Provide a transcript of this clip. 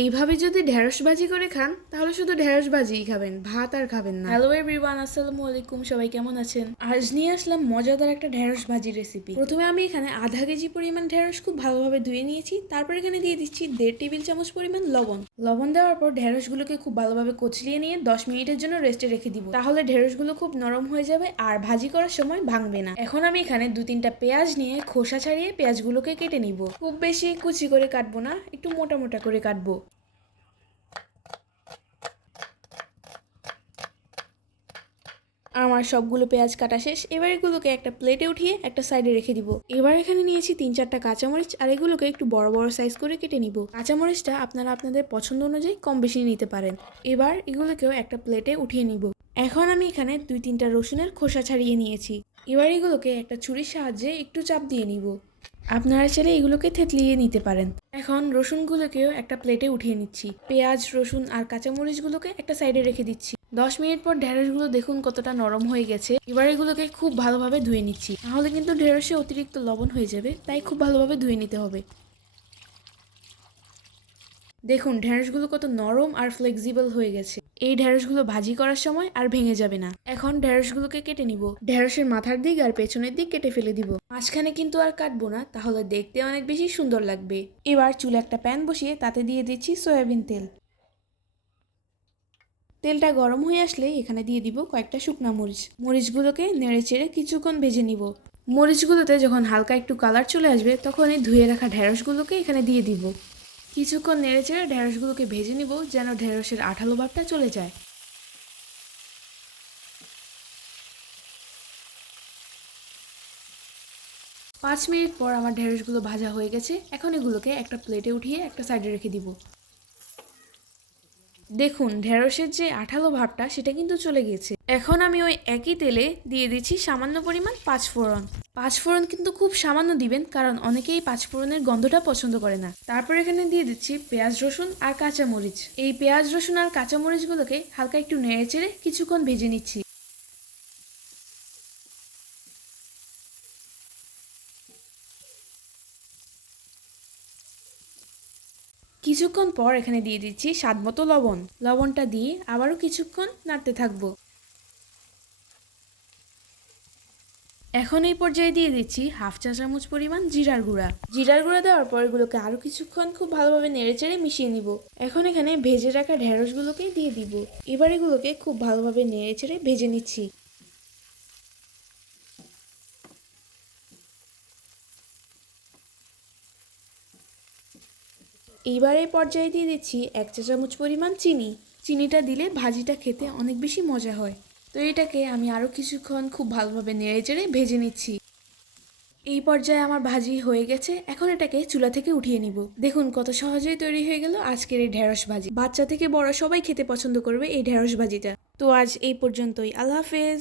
এইভাবে যদি ঢেঁড়স ভাজি করে খান তাহলে শুধু ঢেঁড়স ভাজিই খাবেন, ভাত আর খাবেন না। হ্যালো এভরিওয়ান, আসসালামু আলাইকুম। সবাই কেমন আছেন? আজ নিয়ে আসলাম মজাদার একটা ঢেঁড়স ভাজি রেসিপি। প্রথমে আমি এখানে আধা কেজি পরিমাণ ঢেঁড়স খুব ভালোভাবে ধুয়ে নিয়েছি। তারপর এখানে দিয়ে দিচ্ছি 1.5 টেবিল চামচ পরিমাণ লবণ। লবণ দেওয়ার পর ঢেঁড়সগুলোকে খুব ভালোভাবে কচলিয়ে নিয়ে 10 মিনিটের জন্য রেস্টে রেখে দিব। তাহলে ঢেঁড়সগুলো খুব নরম হয়ে যাবে আর ভাজি করার সময় ভাঙবে না। এখন আমি এখানে 2-3টা পেঁয়াজ নিয়ে খোসা ছাড়িয়ে পেঁয়াজগুলোকে কেটে নিব। খুব বেশি কুচি করে কাটবো না, একটু মোটা মোটা করে কাটবো। আমার সবগুলো পেঁয়াজ কাটা শেষ। এবার এগুলোকে একটা প্লেটে উঠিয়ে একটা সাইডে রেখে দিব। এবার এখানে নিয়েছি 3-4টা কাঁচামরিচ আর এগুলোকে একটু বড় বড় সাইজ করে কেটে নিব। কাঁচামরিচটা আপনারা আপনাদের পছন্দ অনুযায়ী কম বেশি নিতে পারেন। এবার এগুলোকেও একটা প্লেটে উঠিয়ে নিব। এখন আমি এখানে 2-3টা রসুনের খোসা ছাড়িয়ে নিয়েছি। এবার এগুলোকে একটা ছুরির সাহায্যে একটু চাপ দিয়ে নিব। আপনারা চাইলে এগুলোকে থেতলিয়ে নিতে পারেন। এখন রসুনগুলোকেও একটা প্লেটে উঠিয়ে নিচ্ছি। পেঁয়াজ, রসুন আর কাঁচামরিচগুলোকে একটা সাইডে রেখে দিচ্ছি। 10 মিনিট পর ঢেঁড়সগুলো দেখুন কতটা নরম হয়ে গেছে। এবার এগুলোকে খুব ভালোভাবে ধুয়ে নিচ্ছি, নাহলে কিন্তু ঢেঁড়সে অতিরিক্ত লবণ হয়ে যাবে, তাই খুব ভালোভাবে ধুয়ে নিতে হবে। দেখুন ঢেঁড়সগুলো কত নরম আর ফ্লেক্সিবল হয়ে গেছে। এই ঢেঁড়সগুলো ভাজি করার সময় আর ভেঙে যাবে না। এখন ঢেঁড়সগুলোকে কেটে নিব। ঢেঁড়সের মাথার দিক আর পেছনের দিক কেটে ফেলে দিব। মাঝখানে কিন্তু আর কাটবো না, তাহলে দেখতে অনেক বেশি সুন্দর লাগবে। এবার চুলে একটা প্যান বসিয়ে তাতে দিয়ে দিচ্ছি সয়াবিন তেল। তেলটা গরম হয়ে আসলে এখানে দিয়ে দিব কয়েকটা শুকনা মরিচ। মরিচগুলোকে নেড়ে চেড়ে কিছুক্ষণ ভেজে নিব। মরিচগুলোতে যখন হালকা একটু কালার চলে আসবে তখন এই ধুয়ে রাখা ঢেঁড়সগুলোকে এখানে দিয়ে দিব। কিছুক্ষণ নেড়ে চেড়ে ঢেঁড়সগুলোকে ভেজে নিব যেন ঢেঁড়সের আঠালো ভাবটা চলে যায়। 5 মিনিট পর আমার ঢেঁড়সগুলো ভাজা হয়ে গেছে। এখন এগুলোকে একটা প্লেটে উঠিয়ে একটা সাইডে রেখে দিব। দেখুন ঢেঁড়সের যে আঠালো ভাবটা সেটা কিন্তু চলে গেছে। এখন আমি ওই একই তেলে দিয়ে দিচ্ছি সামান্য পরিমাণ পাঁচফোড়ন। পাঁচফোড়ন কিন্তু খুব সামান্য দিবেন, কারণ অনেকেই পাঁচফোড়নের গন্ধটা পছন্দ করে না। তারপর এখানে দিয়ে দিচ্ছি পেঁয়াজ, রসুন আর কাঁচামরিচ। এই পেঁয়াজ, রসুন আর কাঁচামরিচগুলোকে হালকা একটু নেড়ে চেড়ে কিছুক্ষণ ভেজে নিচ্ছি। কিছুক্ষণ পর এখানে দিয়ে দিচ্ছি স্বাদমতো লবণ। লবণটা দিয়ে আবারও কিছুক্ষণ নাড়তে থাকবো। এখন এই পর্যায়ে দিয়ে দিচ্ছি হাফ চা চামচ পরিমাণ জিরার গুঁড়া। জিরার গুঁড়া দেওয়ার পর এগুলোকে আরও কিছুক্ষণ খুব ভালোভাবে নেড়েচেড়ে মিশিয়ে নিব। এখন এখানে ভেজে রাখা ঢেঁড়সগুলোকে দিয়ে দিব। এবার এগুলোকে খুব ভালোভাবে নেড়েচেড়ে ভেজে নিচ্ছি। এইবার এই পর্যায়ে দিয়ে দিচ্ছি 1 চা চামচ পরিমাণ চিনি। চিনিটা দিলে ভাজিটা খেতে অনেক বেশি মজা হয়। তো এটাকে আমি আরও কিছুক্ষণ খুব ভালোভাবে নেড়েচেড়ে ভেজে নিচ্ছি। এই পর্যায়ে আমার ভাজি হয়ে গেছে। এখন এটাকে চুলা থেকে উঠিয়ে নিব। দেখুন কত সহজেই তৈরি হয়ে গেল আজকের এই ঢেঁড়স ভাজি। বাচ্চা থেকে বড় সবাই খেতে পছন্দ করবে এই ঢেঁড়স ভাজিটা। তো আজ এই পর্যন্তই। আল্লাহ হাফেজ।